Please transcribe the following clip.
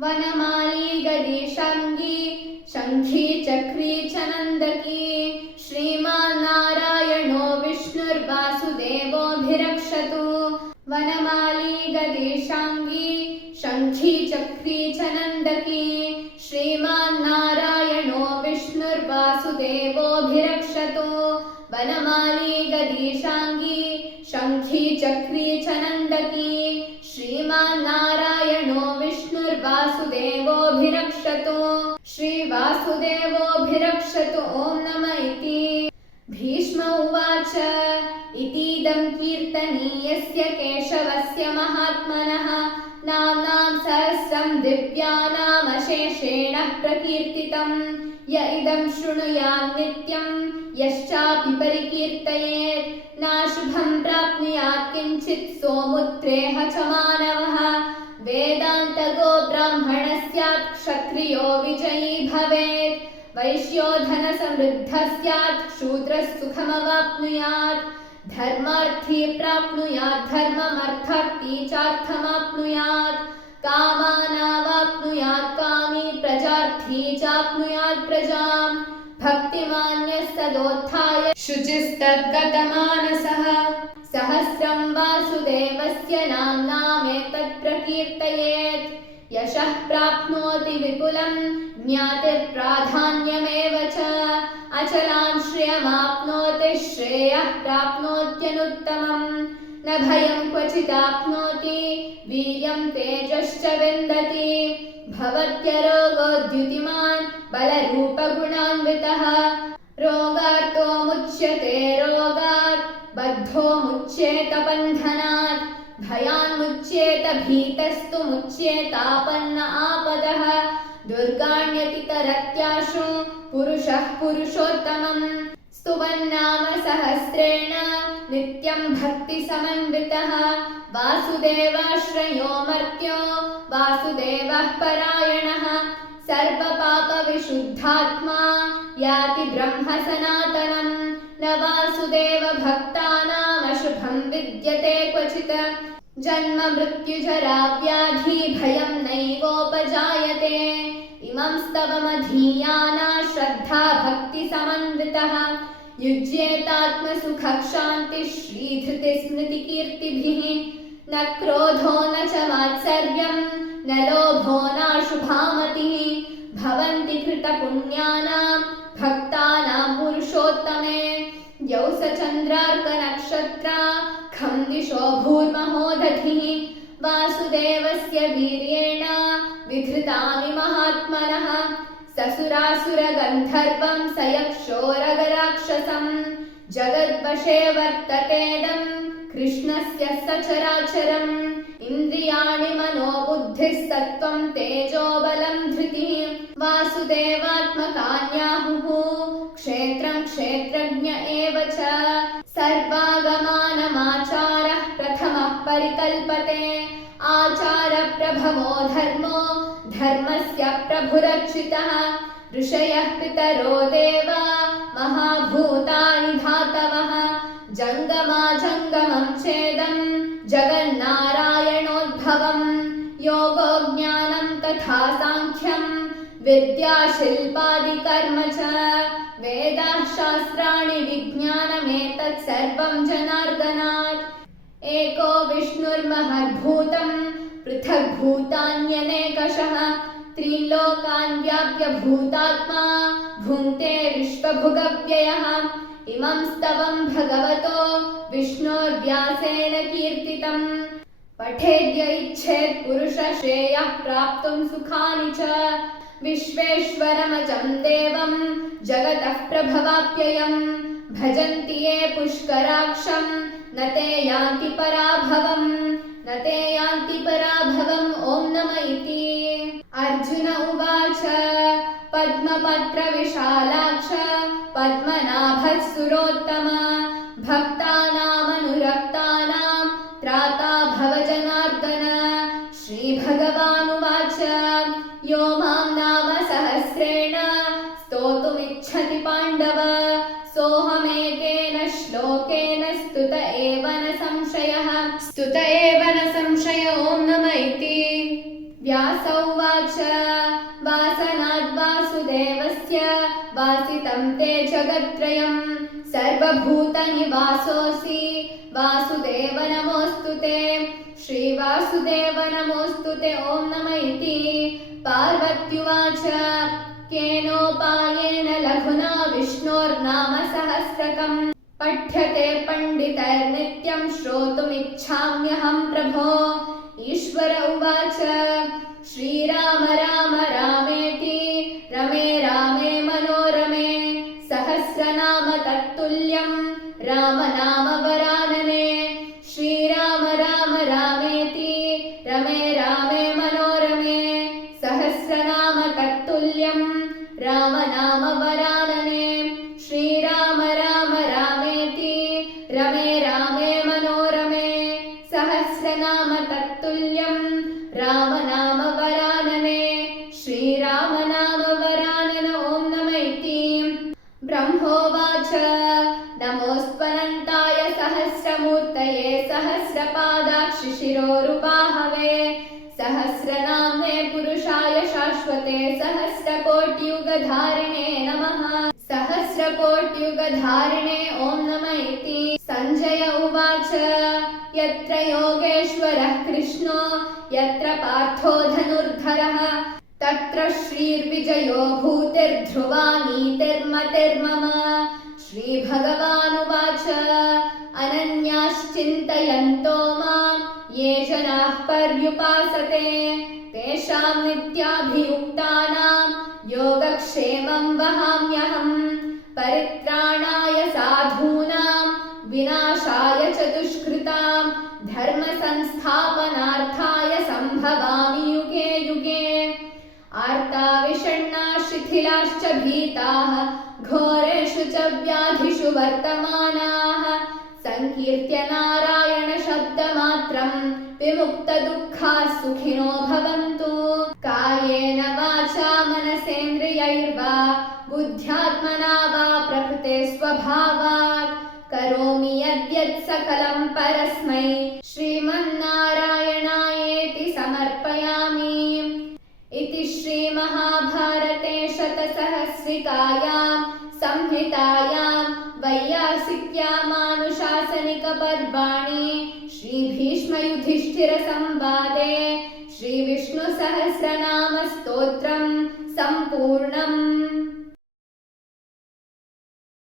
वनमाली गदिशाङ्गी शङ्खी चक्री च नन्दकी श्रीमान्नारायणो विष्णुर्वासुदेवोऽभिरक्षतु। वनमाली गदिशाङ्गी शङ्खी चक्री च नन्दकी श्रीवासुदेवोऽभिरक्षतु ॐ नम इति। भीष्म उवाच। इतीदं कीर्तनीयस्य केशवस्य महात्मनः। नाम्नां सहस्रं दिव्यानामशेषेण प्रकीर्तितम् य इदं शृणुयात् नित्यं यश्चापि परिकीर्तयेत्। नाशुभं प्राप्नुयात् किञ्चित् सोमुत्रेह च मानवः। वेदान्तगो ब्राह्मणः स्यात् क्षत्रियो विजयी भवेत् वैश्यो धनसमृद्धः स्यात् शूद्रः सुखमवाप्नुयात्, धर्मार्थी प्राप्नुयात् धर्ममर्थार्थी चार्थमाप्नुयात् कामानावाप्नुयात्, कामी प्रजार्थी चाप्नुयात् प्रजाम्, भक्तिमान्यः सदोत्थाय शुचिस्तद्गतमानसः। सहस्रं वासुदेवस्य नाम्नामेतत् प्रकीर्तयेत्। यशः प्राप्नोति विपुलं ज्ञातिर्प्राधान्यमेव च। अचलां श्रियमाप्नोति श्रेयः प्राप्नोत्यनुत्तमम्। न भयं क्वचिदाप्नोति वीर्यं तेजश्च विन्दति। भवत्यरोगोद्युतिमान् बलरूपगुणान्वितः। रोगार्तो मुच्यते रोगात् बद्धो मुच्येत बन्धनात् भयान्मुच्येत भीतस्तु मुच्येतापन्न आपदः दुर्गाण्यतितरत्याशु पुरुषः पुरुषोत्तमम् स्तुवन्नाम सहस्रेण नित्यं भक्तिसमन्वितः वासुदेवाश्रयो मर्त्यो वासुदेवः परायणः सर्वपापविशुद्धात्मा याति ब्रह्म सनातनम् न वासुदेव भक्तानामशुभं विद्यते क्वचित् जन्म मृत्युजरा व्याधि भयं नैवोपजायते। इमं स्तवमधीयाना श्रद्धा भक्तिसमन्वितः युज्येतात्मसुखक्षान्तिः श्रीधृतिस्मृतिकीर्तिभिः न क्रोधो न च मात्सर्यं, न लोभो नाशुभामतिः भवन्ति कृतपुण्यानां भक्तानां पुरुषोत्तमे। यौ स चन्द्रार्कनक्षत्रा खं दिशो भूर्महोदधिः वासुदेवस्य वीर्येण विधृतानि महात्मनः ससुरासुरगन्धर्वं स यक्षोरगराक्षसम् जगद्वशे वर्ततेदं कृष्णस्य सचराचरम्। इन्द्रियाणि मनोबुद्धिः सत्त्वं तेजोबलं धृतिः। वासुदेवात्मकान्याहुः क्षेत्रं क्षेत्रज्ञ एव च सर्वागमानमाचारः प्रथमः परिकल्पते। आचारप्रभवो धर्मो, धर्मस्य प्रभुरर्चितः। ऋषयः पितरो देवा, महाभूतानि धातवः। जङ्गमाजङ्गमं चेदं जगन्नारायणोद्भवम्। योगो ज्ञानं तथा साङ्ख्यं विद्याशिल्पादिकर्म च। वेदाः शास्त्राणि विज्ञानमेतत् सर्वं जनार्दनात्। एको विष्णुर्महद्भूतं पृथग्भूतान्यनेकशः त्रिलोकान् व्याप्य भूतात्मा भुङ्क्ते विश्वभुगव्ययः। इमं स्तवं भगवतो विष्णोर्व्यासेन कीर्तितम् पठेद्य इच्छेत् पुरुषश्रेयः प्राप्तुं सुखानि च विश्वेश्वरमजं देवं जगतः प्रभवाप्ययम् भजन्ति ये पुष्कराक्षं न ते यान्ति पराभवम् न ते यान्ति पराभवम् ॐ नम इति। अर्जुन उवाच पद्मपत्रविशालाक्ष पद्मनाभः सुरोत्तम एव न संशयः। स्तुत एव न संशय ॐ नम इति। व्या व्यास उवाच वासनाद्वासुदेवस्य वासितं ते जगत्त्रयम्। सर्वभूतनिवासोऽसि। वासुदेव नमोऽस्तु ते। श्रीवासुदेव नमोऽस्तु ते ॐ नम इति। पार्वत्युवाच। केनोपायेन लघुना विष्णोर्नाम सहस्रकम् पठ्यते पण्डितैर्नित्यं श्रोतुमिच्छाम्यहं प्रभो। ईश्वर उवाच, श्रीराम राम रामेति, रमे रामे मनोरमे, सहस्रनाम तत्तुल्यं राम रमे रामे मनोरमे सहस्रनाम तत्तुल्यं राम नाम वरानने श्रीराम नाम वरानन ॐ नम इति ब्रह्मोवाच नमोऽस्त्वनन्ताय सहस्रमूर्तये सहस्रपादाक्षिशिरोरुपाहवे सहस्रनाम्ने पुरुषाय शाश्वते सहस्रकोट्युगधारिणे नमः। सहस्रकोट्युगधारिणे ॐ यत्र योगेश्वरः कृष्णो, यत्र पार्थो धनुर्धरः, तत्र श्रीर्विजयो भूतिर्ध्रुवा नीतिर्मतिर्मम श्रीभगवानुवाच, अनन्याश्चिन्तयन्तो माँ ये जनाः पर्युपासते। तेषां नित्याभियुक्तानां, योगक्षेमं वहाम्यहम्। परित्राणाय धर्मसंस्थापनार्थाय सम्भवामि युगे युगे। आर्ता विषण्णा शिथिलाश्च भीताः घोरेषु च व्याधिषु वर्तमानाः। सङ्कीर्त्य नारायणशब्दमात्रं विमुक्तदुःखाः सुखिनो भवन्तु। कायेन वाचा मनसेन्द्रियैर्वा बुद्ध्यात्मना वा प्रकृते स्वभावात्। करोमि यद्यत् सकलं परस्मै वैयासिक्यामानुशासनिकपर्वाणि श्रीभीष्मयुधिष्ठिरसंवादे श्रीविष्णुसहस्रनामस्तोत्रं सम्पूर्णम्